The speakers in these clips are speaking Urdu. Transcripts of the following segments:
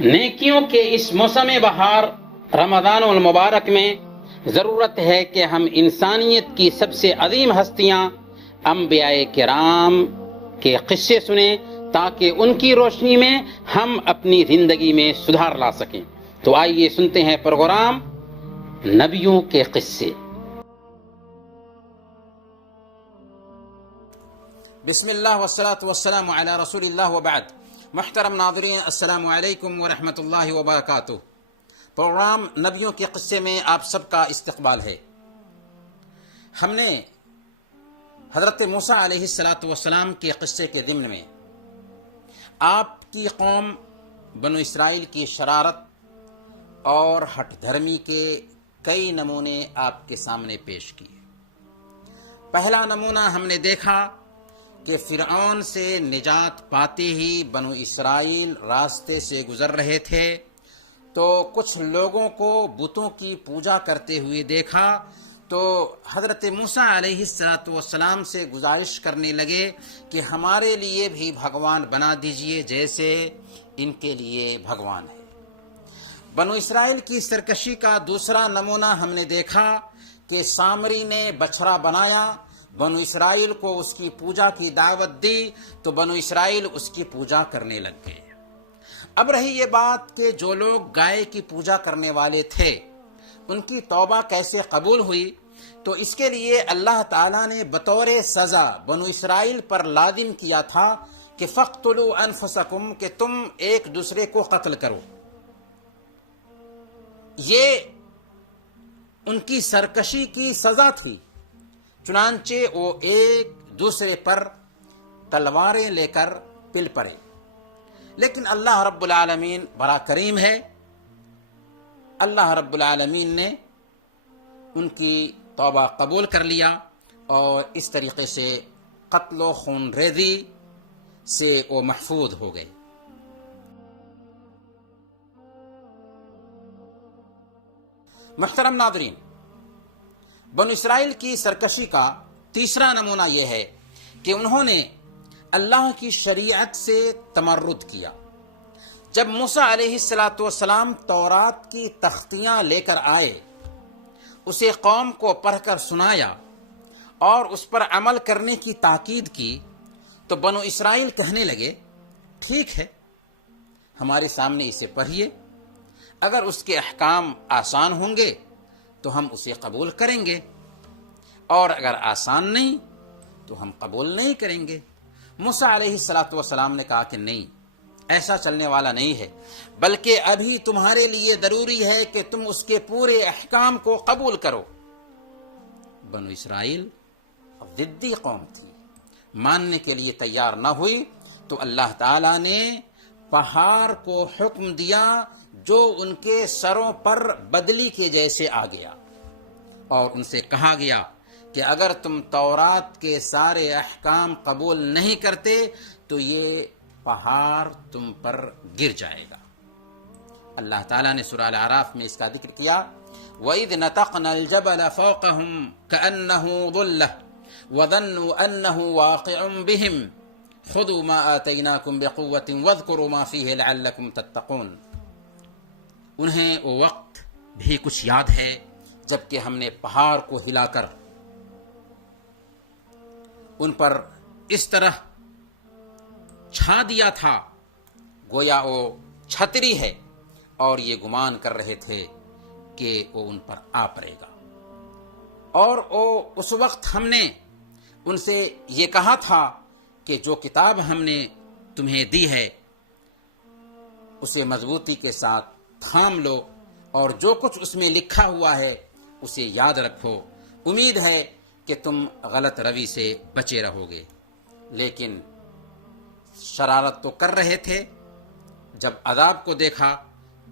نیکیوں کے اس موسم بہار رمضان المبارک میں ضرورت ہے کہ ہم انسانیت کی سب سے عظیم ہستیاں انبیاء کرام کے قصے سنیں تاکہ ان کی روشنی میں ہم اپنی زندگی میں سدھار لا سکیں۔ تو آئیے سنتے ہیں پروگرام نبیوں کے قصے۔ بسم اللہ والصلاة والسلام علی رسول اللہ وبعد۔ محترم ناظرین، السلام علیکم ورحمۃ اللہ وبرکاتہ۔ پروگرام نبیوں کے قصے میں آپ سب کا استقبال ہے۔ ہم نے حضرت موسیٰ علیہ السلام کے قصے کے ضمن میں آپ کی قوم بنو اسرائیل کی شرارت اور ہٹ دھرمی کے کئی نمونے آپ کے سامنے پیش کیے۔ پہلا نمونہ ہم نے دیکھا کہ فرعون سے نجات پاتے ہی بنو اسرائیل راستے سے گزر رہے تھے تو کچھ لوگوں کو بتوں کی پوجا کرتے ہوئے دیکھا، تو حضرت موسیٰ علیہ السلام سے گزارش کرنے لگے کہ ہمارے لیے بھی بھگوان بنا دیجئے جیسے ان کے لیے بھگوان ہے۔ بنو اسرائیل کی سرکشی کا دوسرا نمونہ ہم نے دیکھا کہ سامری نے بچھڑا بنایا، بنو اسرائیل کو اس کی پوجا کی دعوت دی تو بنو اسرائیل اس کی پوجا کرنے لگ گئے۔ اب رہی یہ بات کہ جو لوگ گائے کی پوجا کرنے والے تھے ان کی توبہ کیسے قبول ہوئی، تو اس کے لیے اللہ تعالیٰ نے بطور سزا بنو اسرائیل پر لازم کیا تھا کہ فَاقْتُلُوا أَنفُسَكُمْ، کہ تم ایک دوسرے کو قتل کرو۔ یہ ان کی سرکشی کی سزا تھی، چنانچہ وہ ایک دوسرے پر تلواریں لے کر پل پڑے۔ لیکن اللہ رب العالمین بڑا کریم ہے، اللہ رب العالمین نے ان کی توبہ قبول کر لیا اور اس طریقے سے قتل و خون ریزی سے وہ محفوظ ہو گئے۔ محترم ناظرین، بنو اسرائیل کی سرکشی کا تیسرا نمونہ یہ ہے کہ انہوں نے اللہ کی شریعت سے تمرد کیا۔ جب موسیٰ علیہ السلام تورات کی تختیاں لے کر آئے، اسے قوم کو پڑھ کر سنایا اور اس پر عمل کرنے کی تاکید کی، تو بنو اسرائیل کہنے لگے ٹھیک ہے، ہمارے سامنے اسے پڑھیے، اگر اس کے احکام آسان ہوں گے تو ہم اسے قبول کریں گے، اور اگر آسان نہیں تو ہم قبول نہیں کریں گے۔ موسیٰ علیہ السلام نے کہا کہ نہیں، ایسا چلنے والا نہیں ہے، بلکہ ابھی تمہارے لیے ضروری ہے کہ تم اس کے پورے احکام کو قبول کرو۔ بنو اسرائیل ضدی قوم تھی، ماننے کے لیے تیار نہ ہوئی، تو اللہ تعالیٰ نے پہاڑ کو حکم دیا جو ان کے سروں پر بدلی کے جیسے آ گیا، اور ان سے کہا گیا کہ اگر تم تورات کے سارے احکام قبول نہیں کرتے تو یہ پہاڑ تم پر گر جائے گا۔ اللہ تعالیٰ نے سورہ الاعراف میں اس کا ذکر کیا، وَإِذْ نَتَقْنَا الْجَبَلَ فَوْقَهُمْ كَأَنَّهُ ظُلَّةٌ وَظَنُّوا أَنَّهُ وَاقِعٌ بِهِمْ خُذُوا مَا آتَيْنَاكُمْ بِقُوَّةٍ وَاذْكُرُوا مَا فِيهِ لَعَلَّكُمْ تَتَّقُونَ۔ انہیں وہ وقت بھی کچھ یاد ہے جبکہ ہم نے پہاڑ کو ہلا کر ان پر اس طرح چھا دیا تھا گویا وہ چھتری ہے، اور یہ گمان کر رہے تھے کہ وہ ان پر آ پڑے گا۔ اور اس وقت ہم نے ان سے یہ کہا تھا کہ جو کتاب ہم نے تمہیں دی ہے اسے مضبوطی کے ساتھ تھام لو، اور جو کچھ اس میں لکھا ہوا ہے اسے یاد رکھو، امید ہے کہ تم غلط روی سے بچے رہو گے۔ لیکن شرارت تو کر رہے تھے، جب عذاب کو دیکھا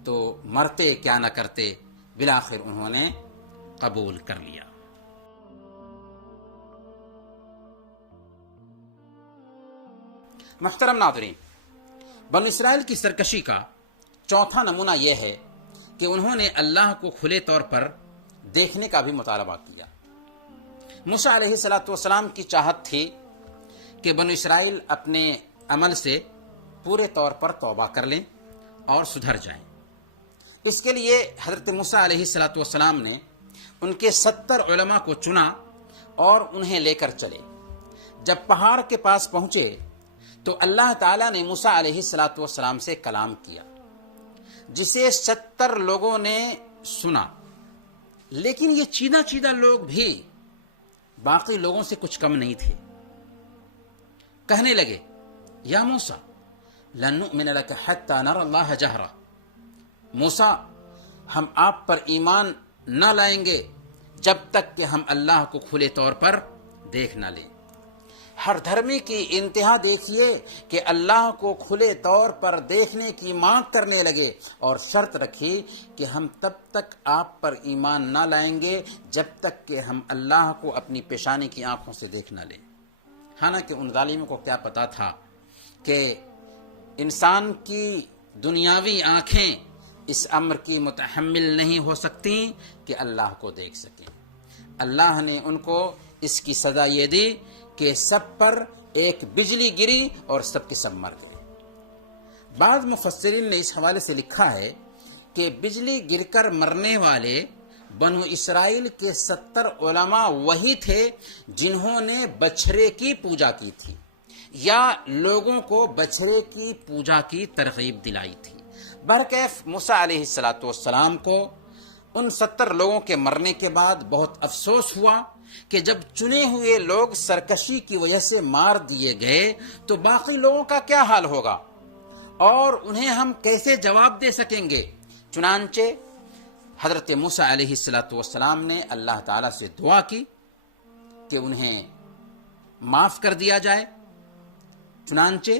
تو مرتے کیا نہ کرتے، بالآخر انہوں نے قبول کر لیا۔ محترم ناظرین، بنو اسرائیل کی سرکشی کا چوتھا نمونہ یہ ہے کہ انہوں نے اللہ کو کھلے طور پر دیکھنے کا بھی مطالبہ کیا۔ موسیٰ علیہ السلام کی چاہت تھی کہ بنو اسرائیل اپنے عمل سے پورے طور پر توبہ کر لیں اور سدھر جائیں۔ اس کے لیے حضرت موسیٰ علیہ السلام نے ان کے 70 علماء کو چنا اور انہیں لے کر چلے۔ جب پہاڑ کے پاس پہنچے تو اللہ تعالیٰ نے موسیٰ علیہ السلام سے کلام کیا، جسے 70 لوگوں نے سنا، لیکن یہ چیدہ لوگ بھی باقی لوگوں سے کچھ کم نہیں تھے۔ کہنے لگے، یا موسیٰ لن نؤمن لک حتی نری اللہ جہرا، موسیٰ ہم آپ پر ایمان نہ لائیں گے جب تک کہ ہم اللہ کو کھلے طور پر دیکھ نہ لیں۔ ہر دھرمی کی انتہا دیکھیے کہ اللہ کو کھلے طور پر دیکھنے کی مانگ کرنے لگے اور شرط رکھی کہ ہم تب تک آپ پر ایمان نہ لائیں گے جب تک کہ ہم اللہ کو اپنی پیشانی کی آنکھوں سے دیکھ نہ لیں۔ حالانکہ ان ظالموں کو کیا پتا تھا کہ انسان کی دنیاوی آنکھیں اس امر کی متحمل نہیں ہو سکتی کہ اللہ کو دیکھ سکیں۔ اللہ نے ان کو اس کی سزا یہ دی کہ سب پر ایک بجلی گری اور سب کے سب مر گئے۔ بعض مفسرین نے اس حوالے سے لکھا ہے کہ بجلی گر کر مرنے والے بنو اسرائیل کے 70 علماء وہی تھے جنہوں نے بچھڑے کی پوجا کی تھی یا لوگوں کو بچھڑے کی پوجا کی ترغیب دلائی تھی۔ برکیف موسیٰ علیہ السلام کو ان 70 لوگوں کے مرنے کے بعد بہت افسوس ہوا کہ جب چنے ہوئے لوگ سرکشی کی وجہ سے مار دیے گئے تو باقی لوگوں کا کیا حال ہوگا اور انہیں ہم کیسے جواب دے سکیں گے۔ چنانچہ حضرت موسیٰ علیہ السلام نے اللہ تعالیٰ سے دعا کی کہ انہیں معاف کر دیا جائے۔ چنانچہ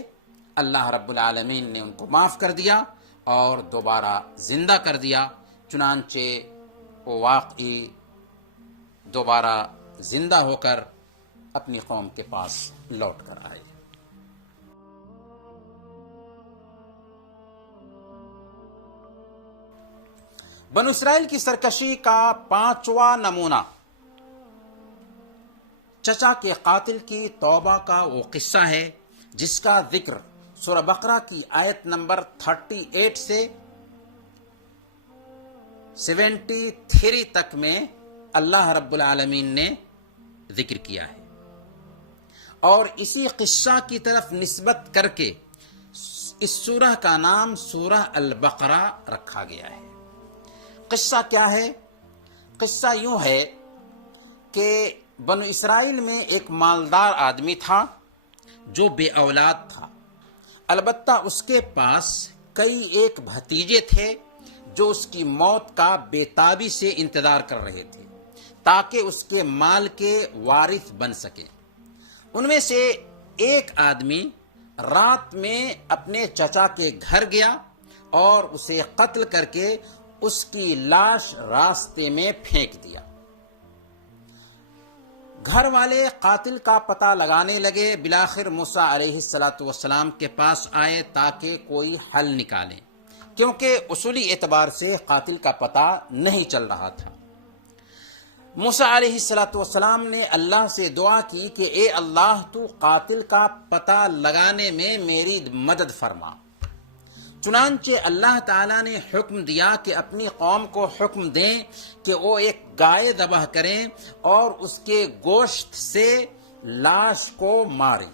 اللہ رب العالمین نے ان کو معاف کر دیا اور دوبارہ زندہ کر دیا۔ چنانچہ وہ واقعی دوبارہ زندہ ہو کر اپنی قوم کے پاس لوٹ کر آئے۔ بنو اسرائیل کی سرکشی کا 5واں نمونہ چچا کے قاتل کی توبہ کا وہ قصہ ہے جس کا ذکر سورہ بقرہ کی آیت نمبر 38 سے 73 تک میں اللہ رب العالمین نے ذکر کیا ہے، اور اسی قصہ کی طرف نسبت کر کے اس سورہ کا نام سورہ البقرہ رکھا گیا ہے۔ قصہ کیا ہے؟ قصہ یوں ہے کہ بنو اسرائیل میں ایک مالدار آدمی تھا جو بے اولاد تھا، البتہ اس کے پاس کئی ایک بھتیجے تھے جو اس کی موت کا بے تابی سے انتظار کر رہے تھے تاکہ اس کے مال کے وارث بن سکیں۔ ان میں سے ایک آدمی رات میں اپنے چچا کے گھر گیا اور اسے قتل کر کے اس کی لاش راستے میں پھینک دیا۔ گھر والے قاتل کا پتہ لگانے لگے، بالآخر موسیٰ علیہ السلام کے پاس آئے تاکہ کوئی حل نکالیں، کیونکہ اصولی اعتبار سے قاتل کا پتہ نہیں چل رہا تھا۔ موسیٰ علیہ السلام نے اللہ سے دعا کی کہ اے اللہ تو قاتل کا پتہ لگانے میں میری مدد فرما۔ چنانچہ اللہ تعالیٰ نے حکم دیا کہ اپنی قوم کو حکم دیں کہ وہ ایک گائے ذبح کریں اور اس کے گوشت سے لاش کو ماریں۔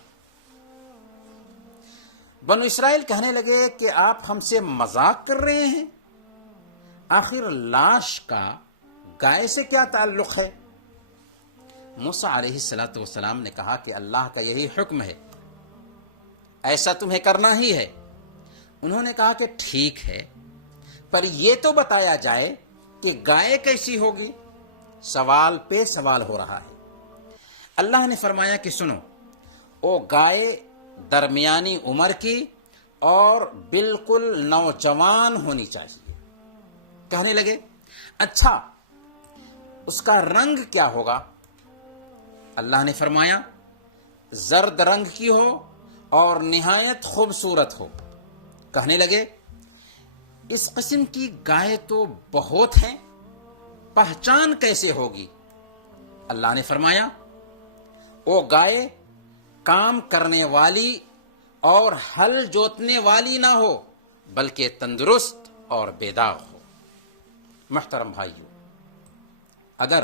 بنو اسرائیل کہنے لگے کہ آپ ہم سے مذاق کر رہے ہیں، آخر لاش کا گائے سے کیا تعلق ہے؟ موسیٰ علیہ السلام نے کہا کہ اللہ کا یہی حکم ہے، ایسا تمہیں کرنا ہی ہے۔ انہوں نے کہا کہ ٹھیک ہے، پر یہ تو بتایا جائے کہ گائے کیسی ہوگی؟ سوال پہ سوال ہو رہا ہے۔ اللہ نے فرمایا کہ سنو، وہ گائے درمیانی عمر کی اور بالکل نوجوان ہونی چاہیے۔ کہنے لگے اچھا اس کا رنگ کیا ہوگا؟ اللہ نے فرمایا زرد رنگ کی ہو اور نہایت خوبصورت ہو۔ کہنے لگے اس قسم کی گائے تو بہت ہیں، پہچان کیسے ہوگی؟ اللہ نے فرمایا وہ گائے کام کرنے والی اور ہل جوتنے والی نہ ہو بلکہ تندرست اور بے داغ ہو۔ محترم بھائیو، اگر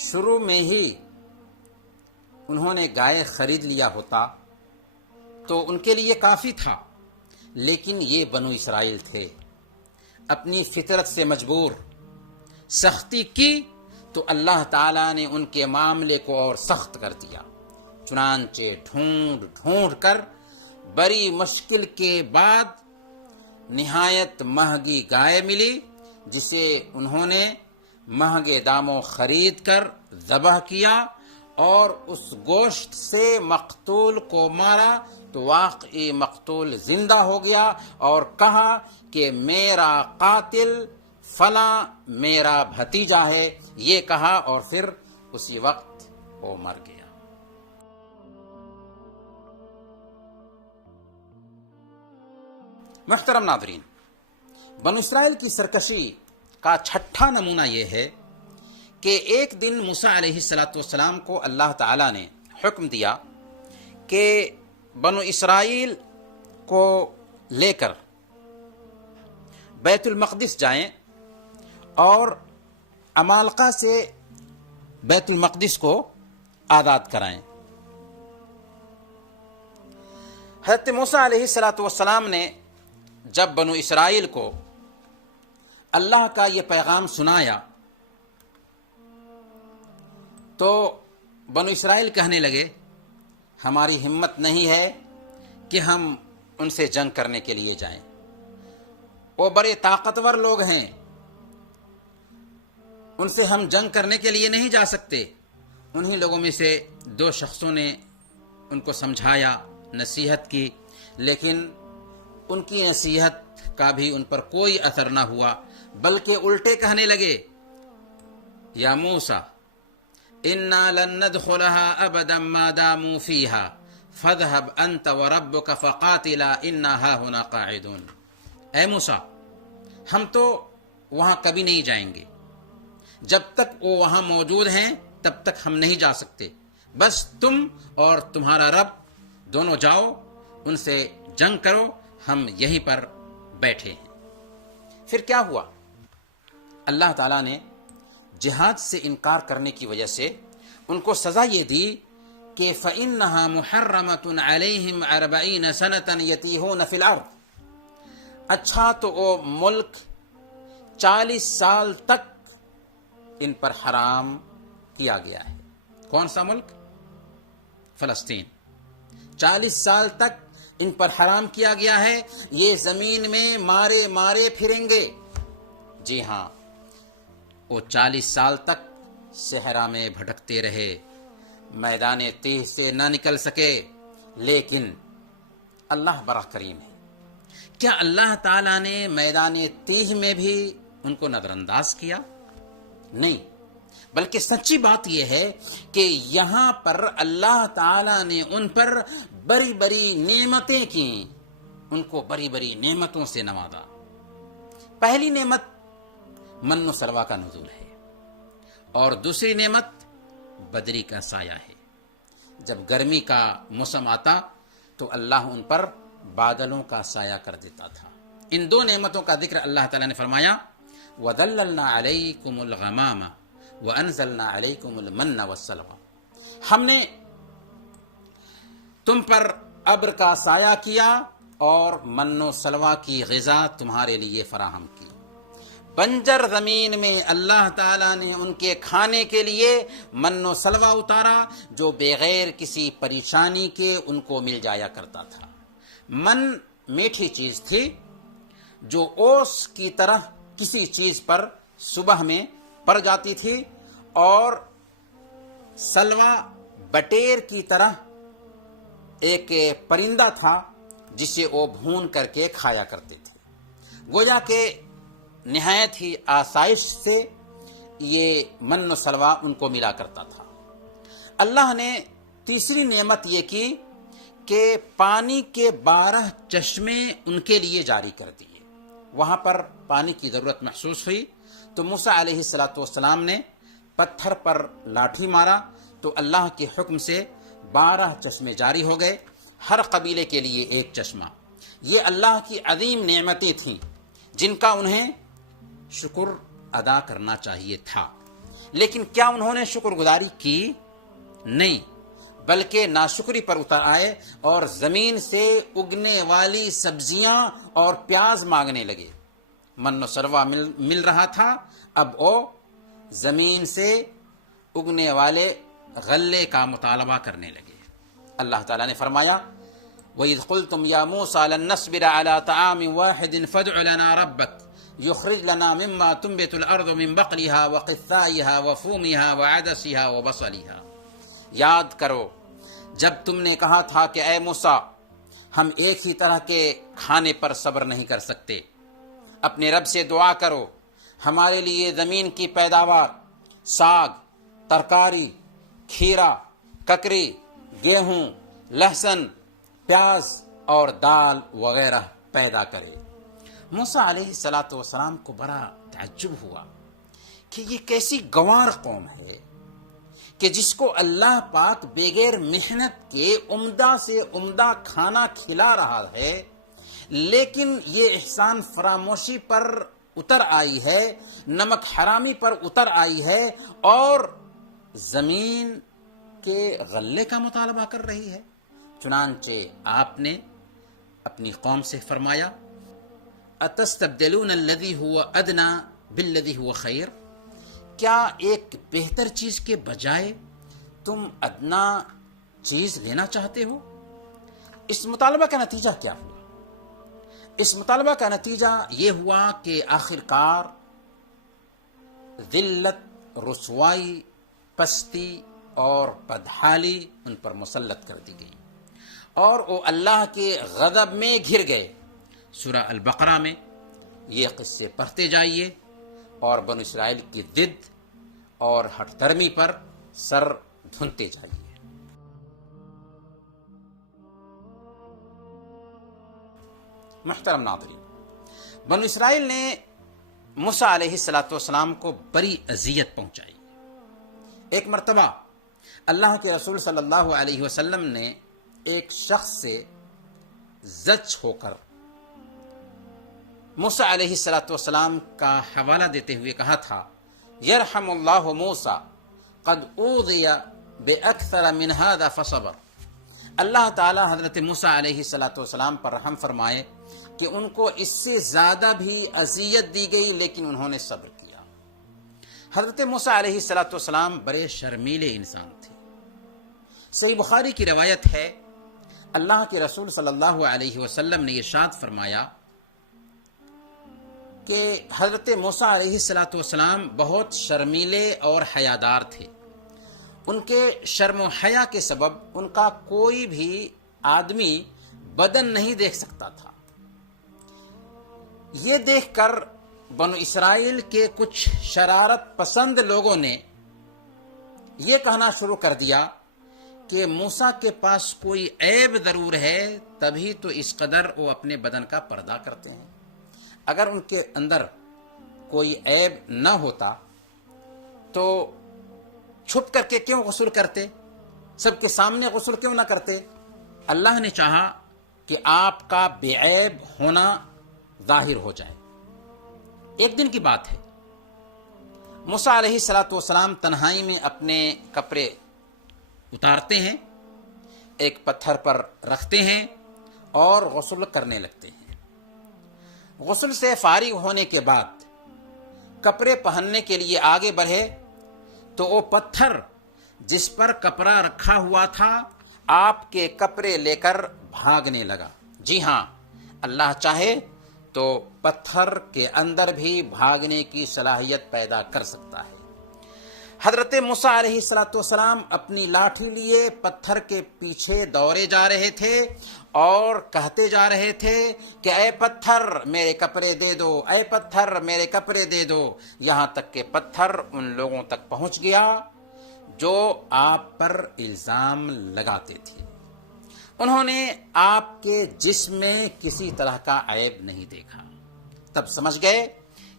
شروع میں ہی انہوں نے گائے خرید لیا ہوتا تو ان کے لیے کافی تھا، لیکن یہ بنو اسرائیل تھے، اپنی فطرت سے مجبور سختی کی تو اللہ تعالیٰ نے ان کے معاملے کو اور سخت کر دیا۔ چنانچہ ڈھونڈ ڈھونڈ کر بڑی مشکل کے بعد نہایت مہنگی گائے ملی، جسے انہوں نے مہنگے داموں خرید کر ذبح کیا اور اس گوشت سے مقتول کو مارا تو واقعی مقتول زندہ ہو گیا اور کہا کہ میرا قاتل فلاں میرا بھتیجا ہے، یہ کہا اور پھر اسی وقت وہ مر گیا۔ محترم ناظرین، بنو اسرائیل کی سرکشی کا چھٹا نمونہ یہ ہے کہ ایک دن موسیٰ علیہ السلام کو اللہ تعالیٰ نے حکم دیا کہ بنو اسرائیل کو لے کر بیت المقدس جائیں اور عمالقہ سے بیت المقدس کو آزاد کرائیں۔ حضرت موسیٰ علیہ السلام نے جب بنو اسرائیل کو اللہ کا یہ پیغام سنایا تو بنو اسرائیل کہنے لگے ہماری ہمت نہیں ہے کہ ہم ان سے جنگ کرنے کے لیے جائیں، وہ بڑے طاقتور لوگ ہیں، ان سے ہم جنگ کرنے کے لیے نہیں جا سکتے۔ انہی لوگوں میں سے 2 شخصوں نے ان کو سمجھایا، نصیحت کی، لیکن ان کی نصیحت کا بھی ان پر کوئی اثر نہ ہوا، بلکہ الٹے کہنے لگے یا موسیٰ انا لن ندخلها ابدا ما داموا فيها فاذهب انت وربك فقاتلا انا هاهنا قاعدون۔ اے موسیٰ، ہم تو وہاں کبھی نہیں جائیں گے، جب تک وہ وہاں موجود ہیں تب تک ہم نہیں جا سکتے، بس تم اور تمہارا رب دونوں جاؤ، ان سے جنگ کرو، ہم یہیں پر بیٹھے ہیں۔ پھر کیا ہوا؟ اللہ تعالیٰ نے جہاد سے انکار کرنے کی وجہ سے ان کو سزا یہ دی کہ فَإِنَّهَا مُحَرَّمَةٌ عَلَيْهِمْ 40 سَنَةً يَتِيهُونَ فِي الْأَرْضِ۔ اچھا تو وہ ملک 40 سال تک ان پر حرام کیا گیا ہے۔ کون سا ملک؟ فلسطین۔ 40 سال تک ان پر حرام کیا گیا ہے، یہ زمین میں مارے مارے پھریں گے۔ جی ہاں، وہ 40 سال تک صحرا میں بھٹکتے رہے، میدان تیہ سے نہ نکل سکے، لیکن اللہ بڑا کریم ہے۔ کیا اللہ تعالیٰ نے میدان تیہ میں بھی ان کو نظر انداز کیا؟ نہیں، بلکہ سچی بات یہ ہے کہ یہاں پر اللہ تعالیٰ نے ان پر بڑی بڑی نعمتیں کیں، ان کو بڑی بڑی نعمتوں سے نوازا۔ پہلی نعمت من و سلویٰ کا نزول ہے، اور دوسری نعمت بدری کا سایہ ہے۔ جب گرمی کا موسم آتا تو اللہ ان پر بادلوں کا سایہ کر دیتا تھا۔ ان 2 نعمتوں کا ذکر اللہ تعالیٰ نے فرمایا وَذَلَّلْنَا عَلَيْكُمُ الْغَمَامَ وَأَنزَلْنَا عَلَيْكُمُ الْمَنَّ وَالسَّلْوَىٰ۔ ہم نے تم پر ابر کا سایہ کیا اور من و سلویٰ کی غذا تمہارے لیے فراہم کی۔ بنجر زمین میں اللہ تعالیٰ نے ان کے کھانے کے لیے من و سلویٰ اتارا، جو بغیر کسی پریشانی کے ان کو مل جایا کرتا تھا۔ من میٹھی چیز تھی جو اوس کی طرح کسی چیز پر صبح میں پڑ جاتی تھی، اور سلویٰ بٹیر کی طرح ایک پرندہ تھا جسے وہ بھون کر کے کھایا کرتے تھے۔ گویا کہ نہایت ہی آسائش سے یہ من و سلویٰ ان کو ملا کرتا تھا۔ اللہ نے تیسری نعمت یہ کی کہ پانی کے 12 چشمے ان کے لیے جاری کر دیے۔ وہاں پر پانی کی ضرورت محسوس ہوئی تو موسیٰ علیہ السلام نے پتھر پر لاٹھی مارا تو اللہ کے حکم سے 12 چشمے جاری ہو گئے، ہر قبیلے کے لیے ایک چشمہ۔ یہ اللہ کی عظیم نعمتیں تھیں جن کا انہیں شکر ادا کرنا چاہیے تھا، لیکن کیا انہوں نے شکر گزاری کی؟ نہیں، بلکہ ناشکری پر اتر آئے اور زمین سے اگنے والی سبزیاں اور پیاز مانگنے لگے۔ من و سلوہ مل رہا تھا، اب وہ زمین سے اگنے والے غلے کا مطالبہ کرنے لگے۔ اللہ تعالیٰ نے فرمایا وَإِذْ قُلْتُمْ يَا مُوسَىٰ لَن نَّصْبِرَ عَلَىٰ طَعَامٍ وَاحِدٍ فَادْعُ لَنَا رَبَّكَ يُخْرِجْ لَنَا مِمَّا تُنبِتُ الْأَرْضُ مِن بَقْلِهَا وَقِثَّائِهَا وَفُومِهَا وَعَدَسِهَا وَبَصَلِهَا۔ یاد کرو جب تم نے کہا تھا کہ اے موسیٰ ہم ایک ہی طرح کے کھانے پر صبر نہیں کر سکتے، اپنے رب سے دعا کرو ہمارے لیے زمین کی پیداوار، ساگ، ترکاری، کھیرا، ککری، گیہوں، لہسن، پیاز اور دال وغیرہ پیدا کرے۔ موسیٰ علیہ السلام کو بڑا تعجب ہوا کہ یہ کیسی گوار قوم ہے کہ جس کو اللہ پاک بغیر محنت کے عمدہ سے عمدہ کھانا کھلا رہا ہے، لیکن یہ احسان فراموشی پر اتر آئی ہے، نمک حرامی پر اتر آئی ہے اور زمین کے غلے کا مطالبہ کر رہی ہے۔ چنانچہ آپ نے اپنی قوم سے فرمایا اتستبدلون الذی هو ادنی بالذی هو خیر، کیا ایک بہتر چیز کے بجائے تم ادنا چیز لینا چاہتے ہو؟ اس مطالبہ کا نتیجہ کیا ہوا؟ اس مطالبہ کا نتیجہ یہ ہوا کہ آخر کار ذلت، رسوائی، پستی اور بدحالی ان پر مسلط کر دی گئی اور وہ اللہ کے غضب میں گھر گئے۔ سورہ البقرہ میں یہ قصے پڑھتے جائیے اور بنو اسرائیل کی ضد اور ہٹ درمی پر سر دھنتے جائیے۔ محترم ناظرین، بنو اسرائیل نے موسیٰ علیہ السلام کو بڑی اذیت پہنچائی۔ ایک مرتبہ اللہ کے رسول صلی اللہ علیہ وسلم نے ایک شخص سے زچ ہو کر موسیٰ علیہ السلام کا حوالہ دیتے ہوئے کہا تھا یرحم اللہ موسیٰ قد اوذی باکثر من هذا فصبر۔ اللہ تعالی حضرت موسیٰ علیہ السلام پر رحم فرمائے کہ ان کو اس سے زیادہ بھی اذیت دی گئی لیکن انہوں نے صبر کیا۔ حضرت موسیٰ علیہ السلام بڑے شرمیلے انسان تھے۔ صحیح بخاری کی روایت ہے، اللہ کے رسول صلی اللہ علیہ وسلم نے ارشاد فرمایا کہ حضرت موسیٰ علیہ السلام بہت شرمیلے اور حیادار تھے۔ ان کے شرم و حیا کے سبب ان کا کوئی بھی آدمی بدن نہیں دیکھ سکتا تھا۔ یہ دیکھ کر بنو اسرائیل کے کچھ شرارت پسند لوگوں نے یہ کہنا شروع کر دیا کہ موسیٰ کے پاس کوئی عیب ضرور ہے تبھی تو اس قدر وہ اپنے بدن کا پردہ کرتے ہیں، اگر ان کے اندر کوئی عیب نہ ہوتا تو چھپ کر کے کیوں غسل کرتے، سب کے سامنے غسل کیوں نہ کرتے؟ اللہ نے چاہا کہ آپ کا بے عیب ہونا ظاہر ہو جائے۔ ایک دن کی بات ہے، موسیٰ علیہ السلام تنہائی میں اپنے کپڑے اتارتے ہیں، ایک پتھر پر رکھتے ہیں اور غسل کرنے لگتے ہیں۔ غسل سے فارغ ہونے کے بعد کپڑے پہننے کے لیے آگے بڑھے تو وہ پتھر جس پر کپڑا رکھا ہوا تھا آپ کے کپڑے لے کر بھاگنے لگا۔ جی ہاں، اللہ چاہے تو پتھر کے اندر بھی بھاگنے کی صلاحیت پیدا کر سکتا ہے۔ حضرت موسیٰ علیہ السلام اپنی لاٹھی لیے پتھر کے پیچھے دوڑے جا رہے تھے اور کہتے جا رہے تھے کہ اے پتھر میرے کپڑے دے دو، اے پتھر میرے کپڑے دے دو، یہاں تک کہ پتھر ان لوگوں تک پہنچ گیا جو آپ پر الزام لگاتے تھے۔ انہوں نے آپ کے جسم میں کسی طرح کا عیب نہیں دیکھا، تب سمجھ گئے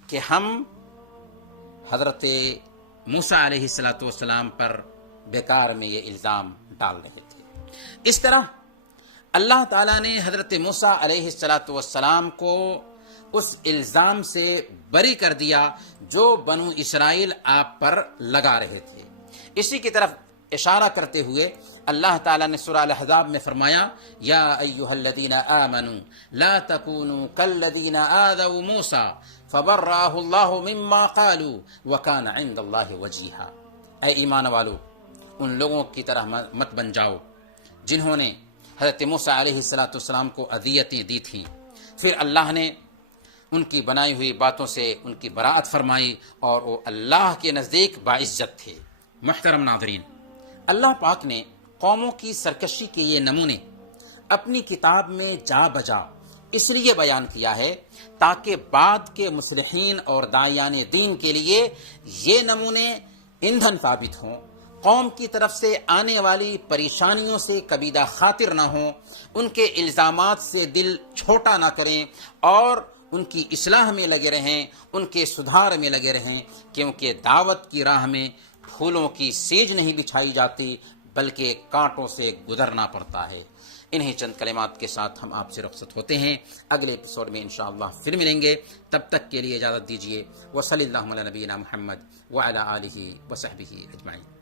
کہ ہم حضرت موسیٰ علیہ السلام پر بیکار میں یہ الزام ڈال رہے تھے۔ اس طرح اللہ تعالیٰ نے حضرت موسیٰ علیہ السلام کو اس الزام سے بری کر دیا جو بنو اسرائیل آپ پر لگا رہے تھے۔ اسی کی طرف اشارہ کرتے ہوئے اللہ تعالیٰ نے سورہ الاحزاب میں فرمایا یا ایھا الذین آمنوا لا تکونوا کالذین آذوا موسیٰ فبرأہ اللہ مما قالوا وکان عند اللہ وجیہا۔ اے ایمان والو، ان لوگوں کی طرح مت بن جاؤ جنہوں نے حضرت موسیٰ علیہ السلام کو اذیتیں دی تھیں، پھر اللہ نے ان کی بنائی ہوئی باتوں سے ان کی براءت فرمائی اور وہ اللہ کے نزدیک باعزت تھے۔ محترم ناظرین، اللہ پاک نے قوموں کی سرکشی کے یہ نمونے اپنی کتاب میں جا بجا اس لیے بیان کیا ہے تاکہ بعد کے مصلحین اور داعیان دین کے لیے یہ نمونے ایندھن ثابت ہوں، قوم کی طرف سے آنے والی پریشانیوں سے کبیدہ خاطر نہ ہوں، ان کے الزامات سے دل چھوٹا نہ کریں اور ان کی اصلاح میں لگے رہیں، ان کے سدھار میں لگے رہیں، کیونکہ دعوت کی راہ میں پھولوں کی سیج نہیں بچھائی جاتی بلکہ کانٹوں سے گزرنا پڑتا ہے۔ انہی چند کلمات کے ساتھ ہم آپ سے رخصت ہوتے ہیں، اگلے ایپیسوڈ میں انشاءاللہ پھر ملیں گے، تب تک کے لیے اجازت دیجیے۔ وصلی اللہ علی نبینا محمد وعلی آلہ وصحبہ اجمعین۔